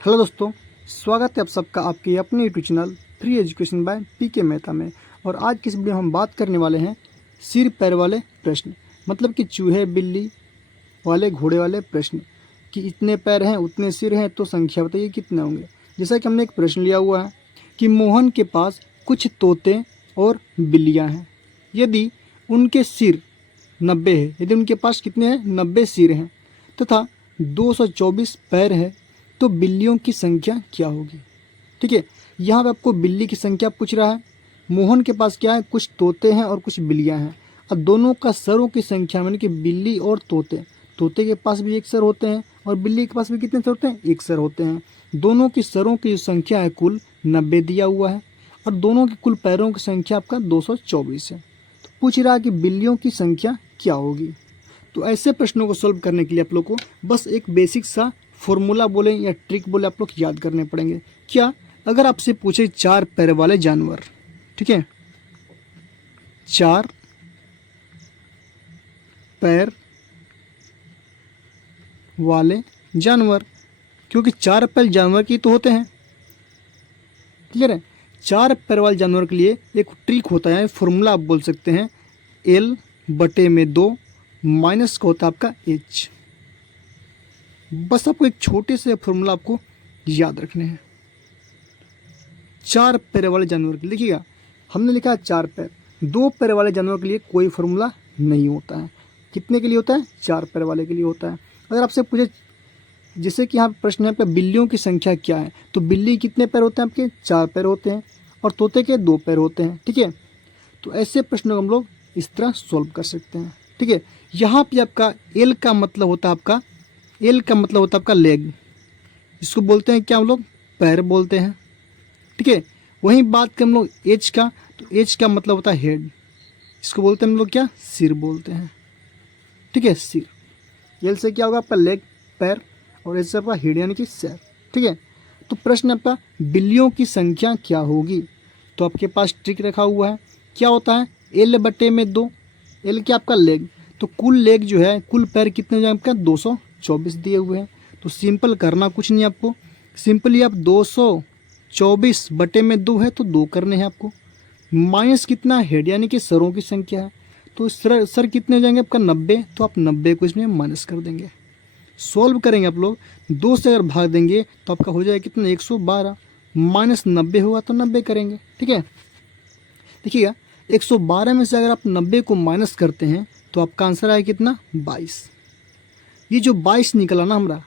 Hello दोस्तों, स्वागत है आप सबका आपके अपने YouTube channel free education by PK Mehta में। और आज की इस वीडियो में हम बात करने वाले हैं सिर पैर वाले प्रश्न, मतलब कि चूहे बिल्ली वाले घोड़े वाले प्रश्न कि इतने पैर हैं उतने सिर हैं तो संख्या बताइए कितने होंगे। जैसा कि हमने एक प्रश्न लिया हुआ है कि मोहन के पास कुछ तोते और बिल्लियाँ हैं, यदि उनके सिर 90 है, यदि उनके पास कितने हैं 90 सिर हैं तथा 224 पैर है तो बिल्लियों की संख्या क्या होगी। ठीक है, यहाँ पे आपको बिल्ली की संख्या पूछ रहा है। मोहन के पास क्या है, कुछ तोते हैं और कुछ बिल्लियाँ हैं, और दोनों का सरों की संख्या यानी कि बिल्ली और तोते, तोते के पास भी एक सर होते हैं और बिल्ली के पास भी कितने सर होते हैं, एक सर होते हैं। दोनों की सरों की जो संख्या है कुल 90 दिया हुआ है और दोनों की कुल पैरों की संख्या आपका 224 है। तो पूछ रहा है कि बिल्लियों की संख्या क्या होगी। तो ऐसे प्रश्नों को सॉल्व करने के लिए आप लोग को बस एक बेसिक सा फॉर्मूला बोले या ट्रिक बोले आप लोग याद करने पड़ेंगे। क्या, अगर आपसे पूछे 4 पैर वाले जानवर, ठीक है, 4 पैर वाले जानवर, क्योंकि 4 पैर जानवर की तो होते हैं, क्लियर है। 4 पैर वाले जानवर के लिए एक ट्रिक होता है, फॉर्मूला आप बोल सकते हैं L/2 माइनस का होता है आपका H। बस आपको एक छोटे से फॉर्मूला आपको याद रखने हैं। 4 पैर वाले जानवर के लिए लिखिएगा, हमने लिखा है 4 पैर। 2 पैर वाले जानवर के लिए कोई फॉर्मूला नहीं होता है। कितने के लिए होता है, 4 पैर वाले के लिए होता है। अगर आपसे पूछे, जैसे कि यहाँ प्रश्न है आपका बिल्लियों की संख्या क्या है, तो बिल्ली कितने पैर होते हैं आपके, 4 पैर होते हैं और तोते के 2 पैर होते हैं। ठीक है, तो ऐसे प्रश्नों को हम लोग इस तरह सॉल्व कर सकते हैं। ठीक है, यहाँ पे आपका एल का मतलब होता है आपका, एल का मतलब होता है आपका लेग, इसको बोलते हैं क्या हम लोग, पैर बोलते हैं। ठीक है, वहीं बात करें हम लोग एच का, तो एच का मतलब होता है हेड, इसको बोलते हैं हम लोग क्या, सिर बोलते हैं। ठीक है, सिर। एल से क्या होगा आपका लेग, पैर, और एच से आपका हेड यानी कि सर। ठीक है, तो प्रश्न आपका बिल्लियों की संख्या क्या होगी, तो आपके पास ट्रिक रखा हुआ है। क्या होता है, L/2, एल क्या आपका लेग, तो कुल लेग जो है, कुल पैर कितने हो जाए आपका 224 दिए हुए हैं। तो सिंपल करना कुछ नहीं आपको, सिंपली आप 224/2 है तो 2 करने हैं आपको, माइनस कितना हेड यानी कि सरों की संख्या है, तो सर कितने हो जाएंगे आपका 90, तो आप 90 को इसमें माइनस कर देंगे। सॉल्व करेंगे आप लोग, 2 से अगर भाग देंगे तो आपका हो जाएगा कितना 112, माइनस 90 होगा तो 90 करेंगे। ठीक है, देखिएगा 112 में से अगर आप 90 को माइनस करते हैं तो आपका आंसर आया कितना 22। ये जो 22 निकला ना हमारा,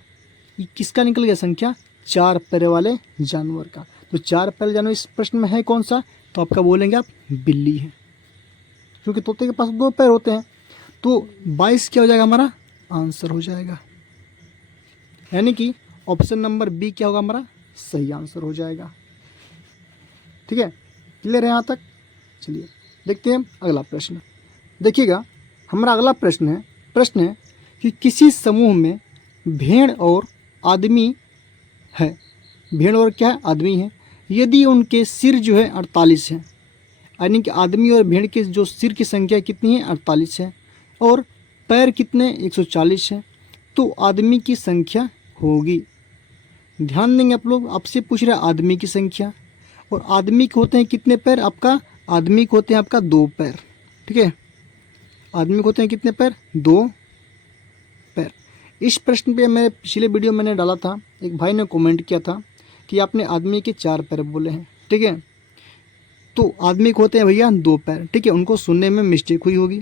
ये किसका निकल गया संख्या, 4 पैर वाले जानवर का। तो 4 पैर जानवर इस प्रश्न में है कौन सा, तो आपका बोलेंगे आप बिल्ली है, क्योंकि तोते के पास 2 पैर होते हैं। तो 22 क्या हो जाएगा हमारा आंसर हो जाएगा, यानी कि ऑप्शन नंबर बी क्या होगा हमारा सही आंसर हो जाएगा। ठीक है, क्लियर है यहाँ तक। चलिए देखते हैं अगला प्रश्न। देखिएगा, हमारा अगला प्रश्न है कि किसी समूह में भेड़ और आदमी है, भेड़ और क्या है, आदमी है, यदि उनके सिर जो है 48 है, यानी कि आदमी और भेड़ के जो सिर की संख्या कितनी है 48 है और पैर कितने 140 है, तो आदमी की संख्या होगी। ध्यान देंगे आप लोग, आपसे पूछ रहा है आदमी की संख्या, और आदमी के होते हैं कितने पैर, आपका आदमी के होते हैं आपका 2 पैर। ठीक है, आदमी को होते हैं कितने पैर, 2 पैर। इस प्रश्न पे मैं पिछले वीडियो मैंने डाला था, एक भाई ने कमेंट किया था कि आपने आदमी के 4 पैर बोले हैं। ठीक है, तो आदमी को होते हैं भैया 2 पैर। ठीक है, उनको सुनने में मिस्टेक हुई होगी।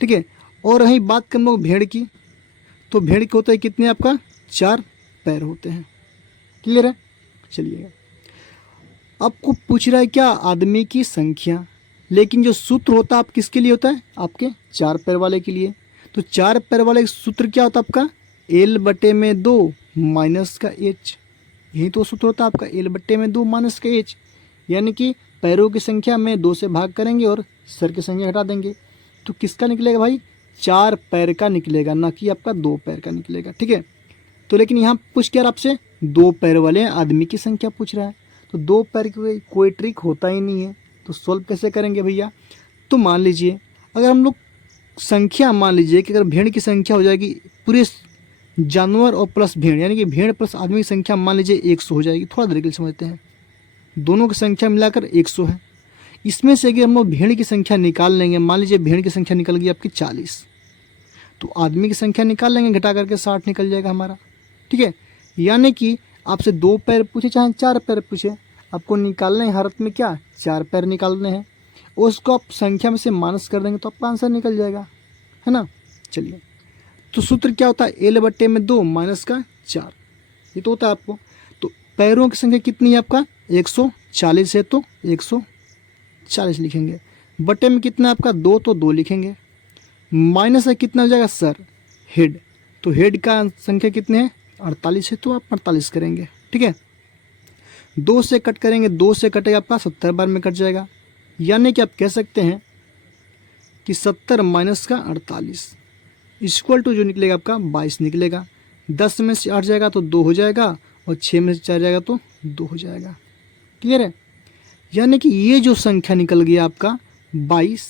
ठीक है, और रही बात कर लो भेड़ की, तो भेड़ के होते हैं कितने आपका 4 पैर होते हैं। क्लियर है। चलिएगा, आपको पूछ रहा है क्या, आदमी की संख्या, लेकिन जो सूत्र होता है आप किसके लिए होता है, आपके 4 पैर वाले के लिए। तो 4 पैर वाले सूत्र क्या होता है आपका L/2 माइनस का H, यही तो सूत्र होता है आपका L/2 माइनस का H, यानी कि पैरों की संख्या में 2 से भाग करेंगे और सर की संख्या घटा देंगे, तो किसका निकलेगा भाई 4 पैर का निकलेगा, ना कि आपका 2 पैर का निकलेगा। ठीक है, तो लेकिन यहाँ पूछ क्या आपसे 2 पैर वाले आदमी की संख्या पूछ रहा है, तो 2 पैर की कोई ट्रिक होता ही नहीं है, तो सॉल्व कैसे करेंगे भैया। तो मान लीजिए अगर हम लोग संख्या, मान लीजिए कि अगर भेड़ की संख्या हो जाएगी पूरे जानवर और प्लस भेड़, यानी कि भेड़ प्लस आदमी की संख्या मान लीजिए 100 हो जाएगी। थोड़ा तरीके से समझते हैं, दोनों की संख्या मिलाकर 100 है। इसमें से अगर हम लोग भेड़ की संख्या निकाल लेंगे, मान लीजिए भेड़ की संख्या निकल गई आपकी 40, तो आदमी की संख्या निकाल लेंगे, घटा करके 60 निकल जाएगा हमारा। ठीक है, यानी कि आपसे 2 पैर पूछे चाहे 4 पैर पूछे, आपको निकालने हैं हालत में क्या 4 पैर निकालने हैं, उसको आप संख्या में से माइनस कर देंगे तो आपका आंसर निकल जाएगा, है ना। चलिए, तो सूत्र क्या होता है, L/2 माइनस का 4, ये तो होता है आपको। तो पैरों की संख्या कितनी है आपका 140 है, तो 140 लिखेंगे। बटे में कितना है आपका 2, तो 2 लिखेंगे। माइनस है कितना हो जाएगा सर, हेड, तो हेड का संख्या कितने है 48 है, तो आप 48 करेंगे। ठीक है, 2 से कट करेंगे, 2 से कटेगा आपका 70 बार में कट जाएगा, यानी कि आप कह सकते हैं कि 70 माइनस का 48 इक्वल टू जो निकलेगा आपका 22 निकलेगा। 10 में से 8 जाएगा तो 2 हो जाएगा, और 6 में से 4 जाएगा तो 2 हो जाएगा। क्लियर है, यानी कि ये जो संख्या निकल गया आपका 22,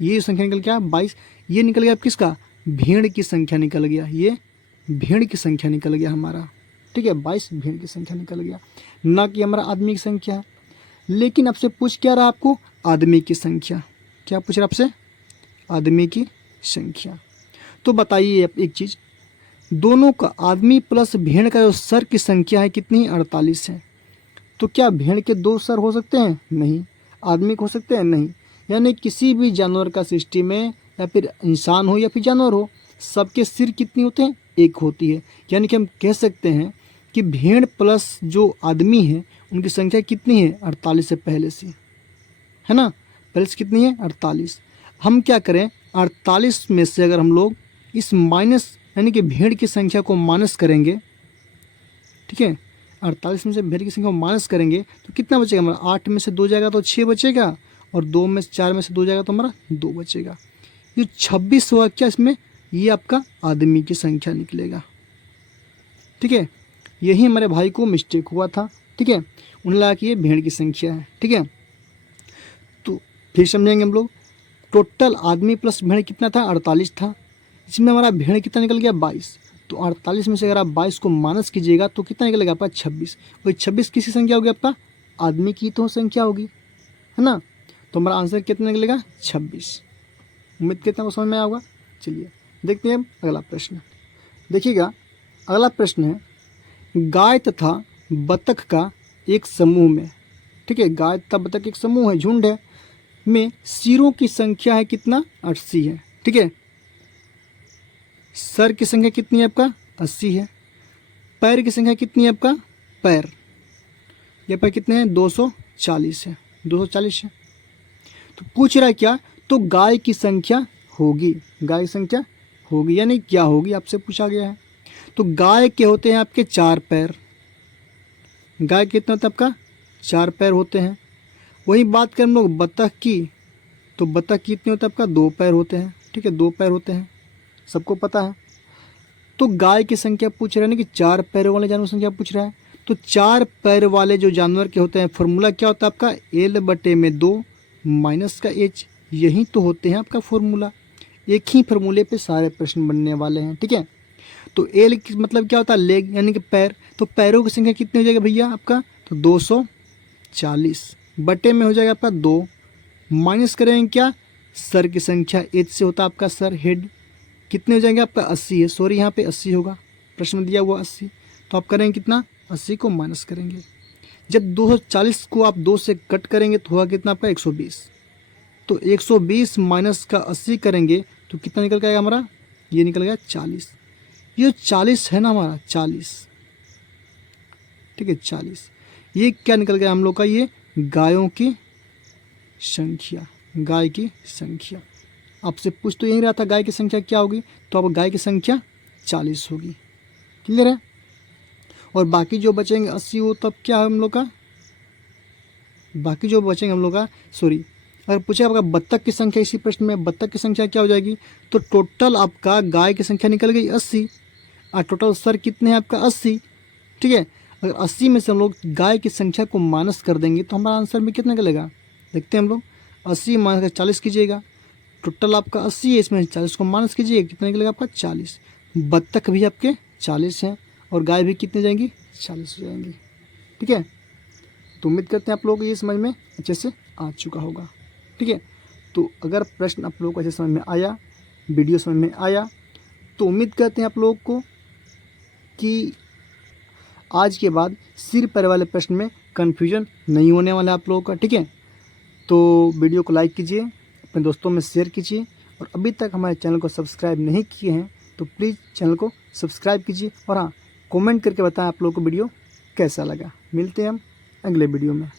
ये जो संख्या निकल गया 22, ये निकल गया किसका, भेड़ की संख्या निकल गया, ये भेड़ की संख्या निकल गया हमारा। ठीक है, 22 भेड़ की संख्या निकल गया, ना कि हमारा आदमी की संख्या है। लेकिन आपसे पूछ क्या रहा आपको, आदमी की संख्या। क्या पूछ रहा आपसे, आदमी की संख्या। तो बताइए एक चीज़, दोनों का आदमी प्लस भेड़ का जो सर की संख्या है कितनी, 48 है। तो क्या भेड़ के 2 सर हो सकते हैं, नहीं। आदमी के हो सकते हैं, नहीं। यानी किसी भी जानवर का सृष्टि में, या फिर इंसान हो या फिर जानवर हो, सबके सिर कितनी होते हैं, 1 होती है। यानी कि हम कह सकते हैं कि भेड़ प्लस जो आदमी है उनकी संख्या कितनी है, 48 से पहले से, है ना। पहले से कितनी है, 48। हम क्या करें, 48 में से अगर हम लोग इस माइनस यानी कि भेड़ की संख्या को माइनस करेंगे, ठीक है, 48 में से भेड़ की संख्या को माइनस करेंगे तो कितना बचेगा हमारा, 8 में से 2 जाएगा तो 6 बचेगा, और 2 में से 4 में से 2 जाएगा तो हमारा 2 बचेगा। ये 26 हुआ क्या इसमें, ये आपका आदमी की संख्या निकलेगा। ठीक है, यही हमारे भाई को मिस्टेक हुआ था। ठीक है, उन्हें लगा कि ये भेड़ की संख्या है। ठीक है, तो फिर समझेंगे हम लोग। टोटल आदमी प्लस भेड़ कितना था, 48 था। इसमें हमारा भेड़ कितना निकल गया, 22। तो 48 में से अगर आप 22 को माइनस कीजिएगा तो कितना निकलेगा आपका, 26। वही 26 किसी संख्या होगी, आपका आदमी की तो संख्या होगी, है ना। तो हमारा आंसर कितना निकलेगा, 26। उम्मीद करता हूँ समझ में आया होगा। चलिए देखते हैं अब अगला प्रश्न। देखिएगा, अगला प्रश्न है, गाय तथा बतख का एक समूह में, ठीक है, गाय तथा बतख एक समूह है, झुंड है, में सिरों की संख्या है कितना, 80 है। ठीक है, सर की संख्या कितनी है आपका, 80 है। पैर की संख्या कितनी है आपका, पैर, ये पैर कितने हैं, 240 है, 240 है। तो पूछ रहा है क्या, तो गाय की संख्या होगी, गाय की संख्या होगी, यानी क्या होगी आपसे पूछा गया है। तो गाय के होते हैं आपके 4 पैर, गाय कितना होता है आपका, 4 पैर होते हैं। वही बात करें हम लोग बतख की, तो बतख कितने होते हैं आपका, 2 पैर होते हैं। ठीक है, 2 पैर होते हैं, सबको पता है। तो गाय की संख्या पूछ रहा है ना कि 4 पैर वाले जानवर की संख्या पूछ रहा है। तो 4 पैर वाले जो जानवर के होते हैं, फॉर्मूला क्या होता है आपका, L/2 माइनस का H, यही तो होते हैं आपका फॉर्मूला। एक ही फार्मूले पे सारे प्रश्न बनने वाले हैं। ठीक है, तो L मतलब क्या होता है, लेग, यानी कि पैर। तो पैरों की संख्या कितनी हो जाएगी भैया आपका, तो 240 बटे में हो जाएगा आपका 2, माइनस करेंगे क्या, सर की संख्या, H से होता है आपका सर, हेड, कितने हो जाएंगे आपका 80 है, सॉरी यहाँ पे 80 होगा, प्रश्न में दिया हुआ 80। तो आप करेंगे कितना, 80 को माइनस करेंगे। जब 240 को आप 2 से कट करेंगे तो होगा कितना आपका, 120। तो 120 माइनस का 80 करेंगे तो कितना निकल गया हमारा, ये निकल गया 40। ये 40 है ना हमारा, 40, ठीक है 40। ये क्या निकल गया हम लोग का, ये गायों की संख्या, गाय की संख्या। आपसे पूछ तो यही रहा था गाय की संख्या क्या होगी, तो अब गाय की संख्या 40 होगी। क्लियर है, और बाकी जो बचेंगे 80 हो तब क्या है हम लोग का, बाकी जो बचेंगे हम लोग का, सॉरी अगर पूछे आपका बत्तख की संख्या, इसी प्रश्न में बत्तख की संख्या क्या हो जाएगी, तो टोटल आपका गाय की संख्या निकल गई 80, और टोटल सर कितने हैं आपका 80। ठीक है, अगर 80 में से हम लोग गाय की संख्या को माइनस कर देंगे तो हमारा आंसर में कितना निकलेगा, देखते हैं हम लोग। 80 माइनस 40 कीजिएगा, टोटल आपका 80 है, इसमें 40 को माइनस कीजिए, कितना निकलेगा आपका 40। बत्तख भी आपके 40 हैं और गाय भी कितने जाएंगी, 40 हो जाएंगी। ठीक है, तो उम्मीद करते हैं आप लोगों को ये समझ में अच्छे से आ चुका होगा। ठीक है, तो अगर प्रश्न आप लोगों को अच्छे समझ में आया, वीडियो समझ में आया, तो उम्मीद करते हैं आप लोगों को कि आज के बाद सिर पैर वाले प्रश्न में कन्फ्यूजन नहीं होने वाला आप लोगों का। ठीक है, तो वीडियो को लाइक कीजिए, अपने दोस्तों में शेयर कीजिए, और अभी तक हमारे चैनल को सब्सक्राइब नहीं किए हैं तो प्लीज़ चैनल को सब्सक्राइब कीजिए, और हाँ, कमेंट करके बताएं आप लोगों को वीडियो कैसा लगा। मिलते हैं हम अगले वीडियो में।